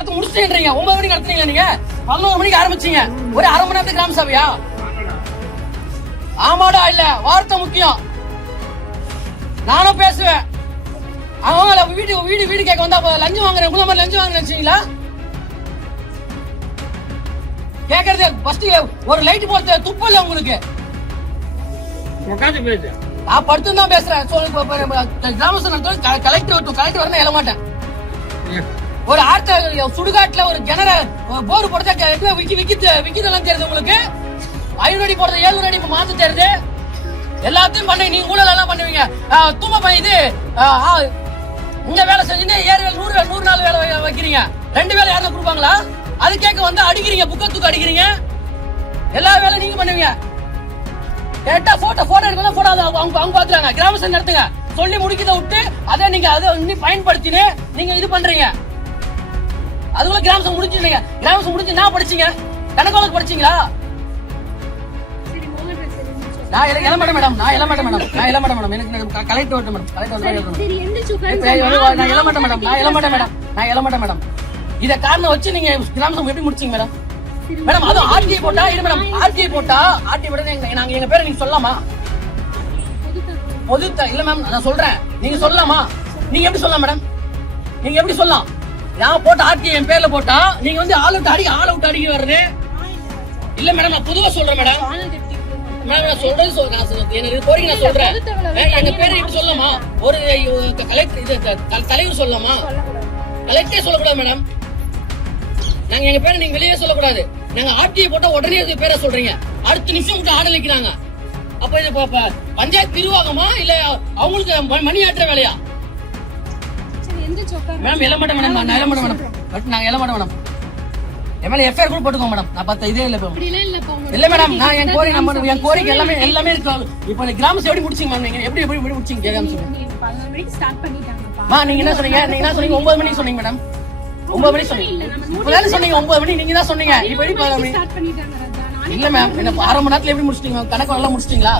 நடத்த முடிச்சுன்றீங்க. 9 மணிக்கு நடத்துறீங்க நீங்க. 11 மணிக்கு ஆரம்பிச்சீங்க. ஒரு அரை மணி நேரத்துக்கு கிராம சபையா? ஆமாடா இல்ல, வார்த்தை முக்கியம். நானும் பேசுவேன். அவங்கள வீடு கேட்க வந்தா லஞ்சம் வாங்குறேன், உங்களை மாதிரி லஞ்சம் வாங்க நினைச்சீங்களா? கேக்குறது ஃபர்ஸ்ட் ஒரு லைட் போட்டு துப்பு இல்ல உங்களுக்கு. நான் படுத்து தான் பேசுறேன். கலெக்டர் வரணும் எழ மாட்டேன். ஒரு ஆர்த்த சுடுகாட்டுல ஒரு கிணற போர் போடுறதா விக்கிதெல்லாம் தெரியுது உங்களுக்கு. 500 அடி போடுறது 700 அடி மாத்து தெரியுது. எல்லாத்தையும் பண்ணி நீங்க ஊழல் எல்லாம் பண்ணுவீங்க. தூம இது இங்க வேலை செஞ்சுட்டு 7 வேலை 100 நாள் வேலை வைக்கிறீங்க. 2 வேலை யாரும் கொடுப்பாங்களா? அது கேட்க வந்து அடிக்கிறீங்க, புக்கத்துக்கு அடிக்கிறீங்க. எல்லா வேலையும் நீங்க பண்ணுவீங்க. கேட்டா போட்டோ எடுக்கலாம், போட்டோ அவங்க பாத்துறாங்க. கிராம சபை நடத்துங்க சொல்லி முடிக்கிறத விட்டு அதை நீங்க அதை இன்னும் பயன்படுத்தினு நீங்க இது பண்றீங்க. அதுக்குள்ள கிராம சபை முடிச்சிருந்தீங்க. கிராம சபை முடிச்சு நான் படிச்சீங்க, கணக்காளர் படிச்சீங்களா? நான் எழ மாட்டேன் மேடம். எனக்கு கலெக்டர் வரட்டும் மேடம். நான் எழ மாட்டேன் மேடம். இத காரணம் வச்சு நீங்க கிராம சபை எப்படி முடிச்சீங்க மேடம்? மேடம் அது ஆர்டிஐ போட்டா இது மேடம். ஆர்டிஐ போட்டா ஆர்டிஐ போட்டா நாங்க எங்க பேரை நீங்க சொல்லலாமா? பொது இல்ல மேம், நான் சொல்றேன். நீங்க சொல்லலாமா? நீங்க எப்படி சொல்லலாம் மேடம்? நீங்க எப்படி சொல்லலாம்? நான் போட்ட ஆர்டிஐ என் பேர்ல போட்டா நீங்க வந்து ஆல் அவுட் அடிக்க வருது இல்ல மேடம். நான் பொதுவா சொல்றேன் மேடம். நான் சொல்றேன் எனக்கு கோரிக்கை நான் சொல்றேன். எங்க பேரை எப்படி சொல்லலாமா? ஒரு தலைவர் சொல்லலாமா? கலெக்டரே சொல்லக்கூடாது மேடம். நாங்க எங்க பேரை நீங்க வெளியே சொல்லக்கூடாது. நாங்க ஆர்டிஐ போட்டா உடனே பேரை சொல்றீங்க. அடுத்த நிமிஷம் மட்டும் ஆர்டர் வைக்கிறாங்க. அப்ப இது பஞ்சாயத்து நிர்வாகமா இல்ல அவங்களுக்கு மணி ஆட்டுற வேலையா? மேடம் எழ மாட்டேன் மேடம். நான் எழ மாட்டேன் மேடம். நாங்க எழ மாட்டேன் மேடம். என் மேல எஃப்ஐஆர் கூட போட்டுக்கோங்க மேடம். நான் பார்த்த இதே இல்ல இல்ல மேடம். நான் என் கோரிக்கை எல்லாமே இருக்கு. இப்ப கிராம சபை எப்படி முடிச்சீங்க மேம்? நீங்க எப்படி முடிச்சீங்க கேட்காம சொல்லுங்க. நீங்க என்ன சொன்னீங்க? 9 மணிக்கு சொன்னீங்க மேடம். 9 மணி சொன்னீங்க. இப்பதானே சொன்னீங்க 9 மணி. நீங்க தான் சொன்னீங்க. இப்ப இல்ல மேம், என்ன அரை மணி நேரத்துல எப்படி முடிச்சிட்டீங்க? கணக்கு நல்லா முடிச்சிட்டீங்களா?